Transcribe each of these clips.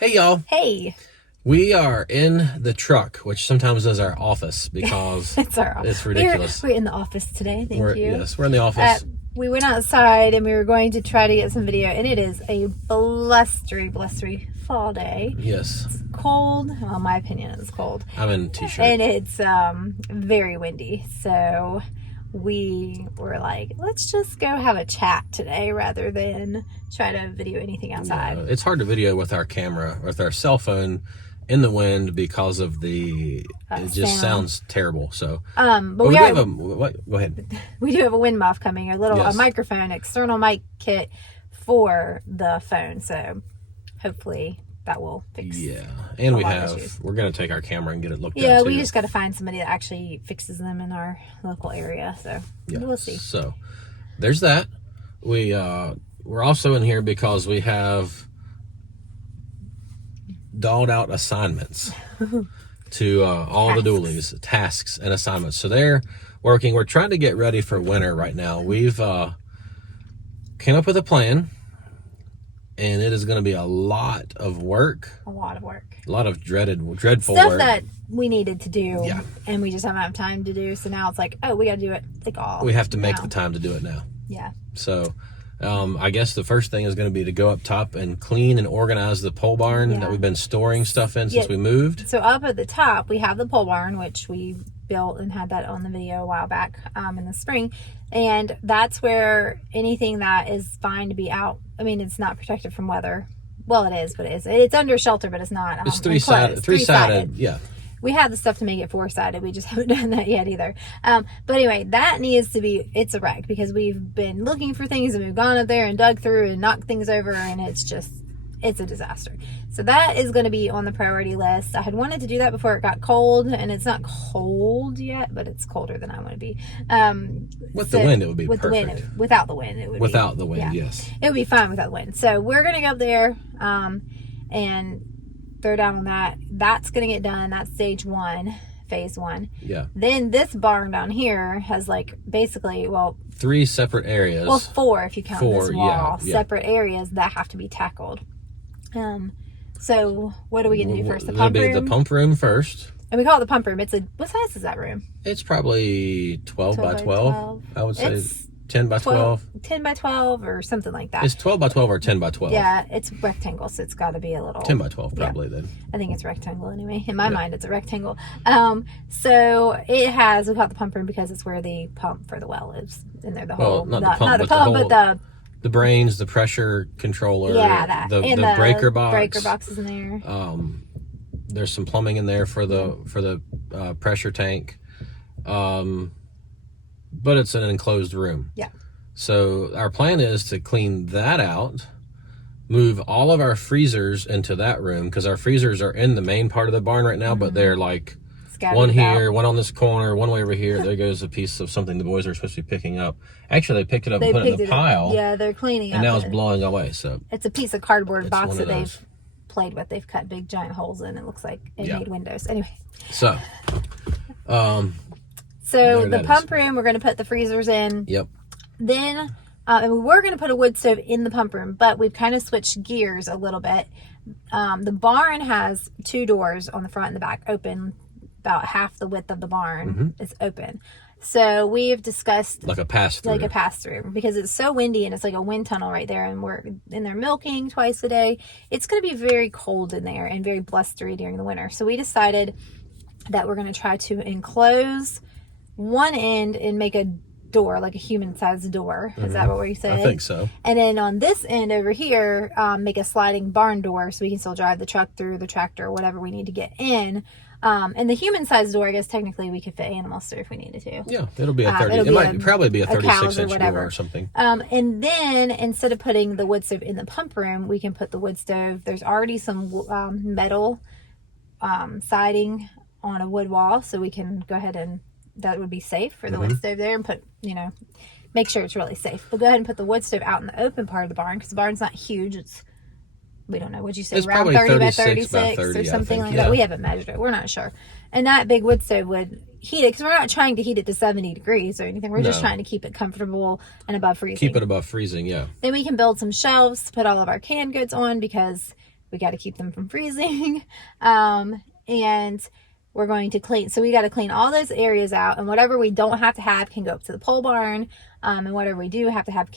Hey y'all, Hey, we are in the truck, which sometimes is our office because it's our office. it's ridiculous. We're in the office today. Thank you. Yes, we're in the office. We went outside and we were going to try to get some video, and it is a blustery fall day. Yes, It's cold. Well, in my opinion, it's cold. I'm in a t-shirt. And it's very windy. So we were like, let's just go have a chat today rather than try to video anything outside. Yeah, it's hard to video with our camera, with our cell phone in the wind because of the, it just sounds terrible. So, but we have go ahead. We do have a wind muff coming, a microphone, external mic kit for the phone. So hopefully that will fix. Yeah, and issues. We're going to take our camera and get it looked at. Yeah, too. we just got to find somebody that actually fixes them in our local area. So we'll see. So there's that. We're also in here because we have dolled out assignments to all the dualies, tasks and assignments. So they're working. We're trying to get ready for winter right now. We've came up with a plan, and it is going to be a lot of work. A lot of work. A lot of dreadful stuff work. that we needed to do, yeah, and we just haven't had time to do. So now it's like, oh, we got to do it. Like all. We have to make the time to do it now. Yeah. So. I guess the first thing is going to be to go up top and clean and organize the pole barn that we've been storing stuff in since we moved. So up at the top, we have the pole barn, which we built and had that on the video a while back in the spring. And that's where anything that is fine to be out. I mean, it's not protected from weather. Well, it is, but it is. It's under shelter, but it's not. It's three-sided. Yeah. We have the stuff to make it four-sided. We just haven't done that yet either. But anyway, that needs to be, it's a wreck because we've been looking for things and we've gone up there and dug through and knocked things over, and it's a disaster. So that is going to be on the priority list. I had wanted to do that before it got cold, and it's not cold yet, but it's colder than I want to be. With the wind, it would be perfect. Without the wind, it would without the wind, yes. It would be fine without the wind. So we're going to go up there and throw down on that. That's going to get done. That's stage one, phase one. Yeah. Then this barn down here has basically, three separate areas. Well, four if you count this wall. Separate areas that have to be tackled. So what are we going to do first? The pump room? The pump room first. And we call it the pump room. What size is that room? It's probably 12 by 12. I would say 10 by 12. 10 by 12 or something like that. It's 12 by 12 or 10 by 12. Yeah, it's rectangle, so it's got to be a little... 10 by 12 probably then. I think it's rectangle anyway. In my mind, it's a rectangle. So it has, we call it the pump room because it's where the pump for the well is. In there, the brains, the pressure controller, the breaker box. Breaker box is in there. There's some plumbing in there for the pressure tank. But it's an enclosed room. Yeah. So our plan is to clean that out, move all of our freezers into that room because our freezers are in the main part of the barn right now, but they're like scattered one here, one on this corner, one way over here. There goes a piece of something the boys are supposed to be picking up. Actually, they picked it up and put it in the pile. Yeah, they're cleaning and now it's blowing away. So it's a piece of cardboard box that they've played with. They've cut big giant holes in. It looks like it made windows. Anyway. So the pump room, we're going to put the freezers in. Yep. Then, and we were going to put a wood stove in the pump room, but we've kind of switched gears a little bit. The barn has two doors on the front and the back open. About half the width of the barn is open. So we've discussed like a pass-through because it's so windy and it's like a wind tunnel right there, and we're in there milking twice a day. It's going to be very cold in there and very blustery during the winter. So we decided that we're going to try to enclose one end and make a door, like a human-sized door. Is that what we said? I think so. And then on this end over here, make a sliding barn door so we can still drive the truck through, the tractor, or whatever we need to get in. And the human-sized door, I guess technically we could fit animals through if we needed to. Yeah, it'll be a 30. It might probably be a 36-inch door or something. And then instead of putting the wood stove in the pump room, we can put the wood stove. There's already some metal siding on a wood wall, so we can go ahead and that would be safe for the wood stove there, and put, make sure it's really safe. We'll go ahead and put the wood stove out in the open part of the barn because the barn's not huge. We don't know. What'd you say? It's around 30 by 36 or something like that. We haven't measured it. We're not sure. And that big wood stove would heat it because we're not trying to heat it to 70 degrees or anything. We're just trying to keep it comfortable and above freezing. Keep it above freezing, yeah. Then we can build some shelves to put all of our canned goods on because We got to keep them from freezing. And we're going to clean. So we got to clean all those areas out, and whatever we don't have to have can go up to the pole barn. And whatever we do have to have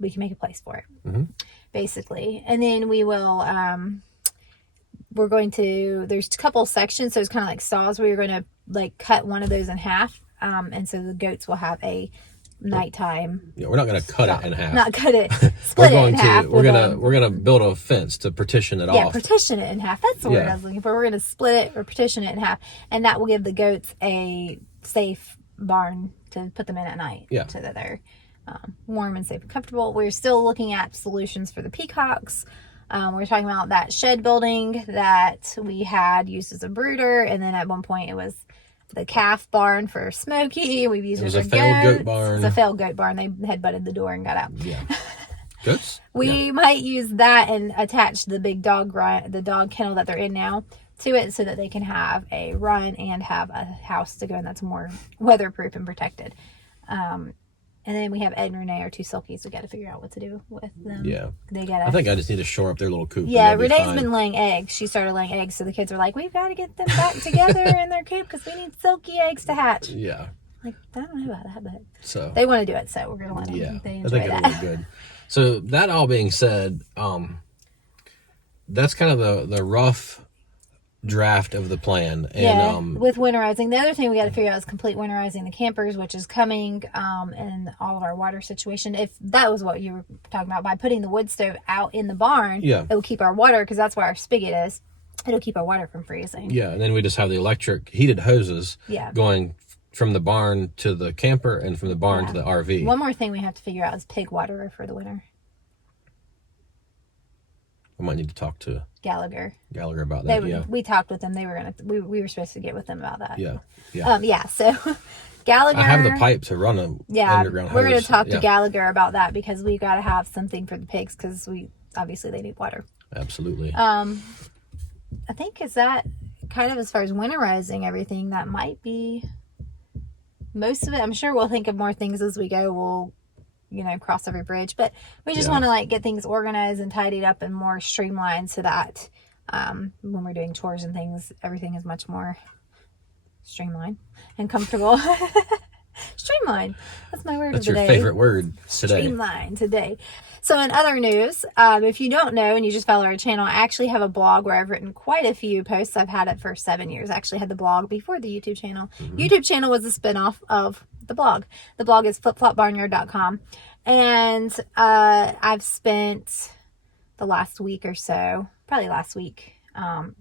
we can make a place for it, basically. And then we will, there's a couple sections. So it's kind of like saws where you're going to like cut one of those in half. And so the goats will have a nighttime. Yeah, we're not going to cut it in half. Not cut it. Split it in half. We're gonna build a fence to partition it off. Yeah, partition it in half. That's the word I was looking for. We're gonna split it or partition it in half, and that will give the goats a safe barn to put them in at night. Yeah. So that they're warm and safe and comfortable. We're still looking at solutions for the peacocks. We're talking about that shed building that we had used as a brooder, and then at one point it was the calf barn for Smokey. We've used it for failed goat barn. It's a failed goat barn. They had butted the door and got out. Yeah. Goats? We might use that and attach the big dog kennel that they're in now to it so that they can have a run and have a house to go in that's more weatherproof and protected. And then we have Ed and Renee, our two Silkies. We got to figure out what to do with them. Yeah. I think I just need to shore up their little coop. Yeah, Renee's been laying eggs. She started laying eggs, so the kids are like, we've got to get them back together in their coop because we need Silky eggs to hatch. Yeah. Like, I don't know about that, but so they want to do it, so we're going to let them. Yeah, They I think that. it'll be good. So that all being said, that's kind of the rough draft of the plan. And with winterizing, the other thing we got to figure out is complete winterizing the campers, which is coming, and all of our water situation. If that was what you were talking about, by putting the wood stove out in the barn, it will keep our water, because that's where our spigot is. It'll keep our water from freezing. Yeah, and then we just have the electric heated hoses going from the barn to the camper and from the barn to the RV. One more thing we have to figure out is pig waterer for the winter. I might need to talk to Gallagher about that. We talked with them. They were we were supposed to get with them about that. Yeah. So Gallagher. I have the pipe to run an underground hose. We're going to talk to Gallagher about that, because we got to have something for the pigs, because they need water. Absolutely. I think is that kind of as far as winterizing everything. That might be most of it. I'm sure we'll think of more things as we go. We'll cross every bridge, but we just want to get things organized and tidied up and more streamlined, so that when we're doing chores and things, everything is much more streamlined and comfortable. Streamlined. That's my word of the day. That's your favorite word today. Streamlined today. So in other news, if you don't know and you just follow our channel, I actually have a blog where I've written quite a few posts. I've had it for 7 years. I actually had the blog before the YouTube channel. YouTube channel was a spinoff of the blog. The blog is flipflopbarnyard.com. And I've spent the last week or so, probably last week,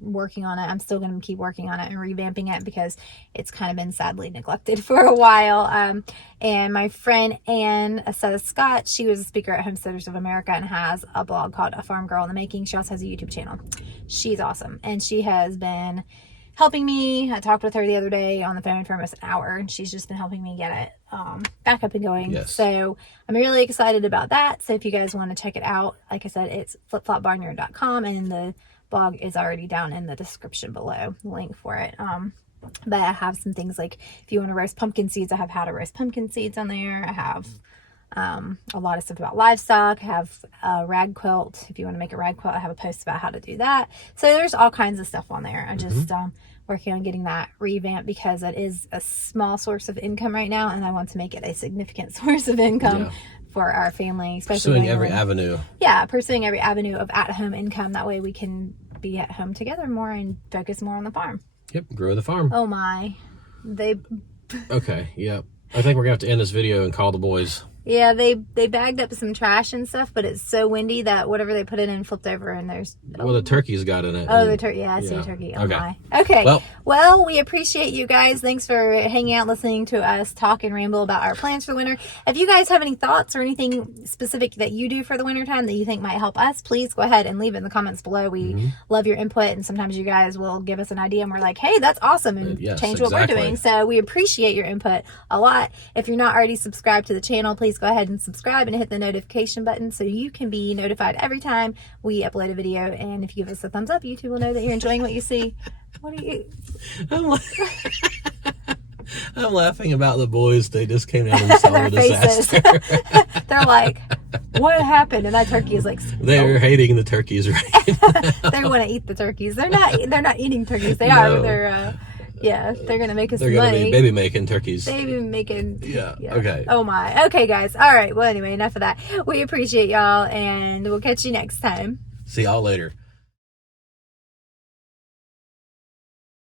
working on it. I'm still going to keep working on it and revamping it, because it's kind of been sadly neglected for a while. And my friend Ann Asetta Scott, she was a speaker at Homesteaders of America and has a blog called A Farm Girl in the Making. She also has a YouTube channel. She's awesome, and she has been helping me. I talked with her the other day on the phone for almost an hour, and she's just been helping me get it back up and going. Yes. So I'm really excited about that. So if you guys want to check it out, like I said, it's flipflopbarnyard.com, and the blog is already down in the description below, the link for it. But I have some things like, if you want to roast pumpkin seeds, I have how to roast pumpkin seeds on there. I have a lot of stuff about livestock. I have a rag quilt. If you want to make a rag quilt, I have a post about how to do that. So there's all kinds of stuff on there. I just working on getting that revamped, because it is a small source of income right now, and I want to make it a significant source of income for our family, especially pursuing every avenue. Yeah, pursuing every avenue of at-home income. That way we can be at home together more and focus more on the farm. Yep, grow the farm. Oh my. Okay, yep. I think we're going to have to end this video and call the boys. Yeah, they bagged up some trash and stuff, but it's so windy that whatever they put it in flipped over, and there's... Well, the turkey's got in it. Oh, the turkey. Yeah, I see a turkey. Oh, okay. my. Okay. Well, we appreciate you guys. Thanks for hanging out, listening to us talk and ramble about our plans for the winter. If you guys have any thoughts or anything specific that you do for the winter time that you think might help us, please go ahead and leave it in the comments below. We love your input, and sometimes you guys will give us an idea, and we're like, hey, that's awesome, and change what we're doing. So we appreciate your input a lot. If you're not already subscribed to the channel, please go ahead and subscribe and hit the notification button so you can be notified every time we upload a video. And if you give us a thumbs up, YouTube will know that you're enjoying what you see. What are you... I'm laughing about the boys. They just came down and saw the disaster. They're like, what happened? And that turkey is like, they're hating the turkeys, right? They want to eat the turkeys. They're not eating turkeys. They are. They're gonna make us They're money. gonna be baby making turkeys. Baby making. Yeah. Okay. Oh my. Okay, guys. All right. Well, anyway, enough of that. We appreciate y'all, and we'll catch you next time. See y'all later.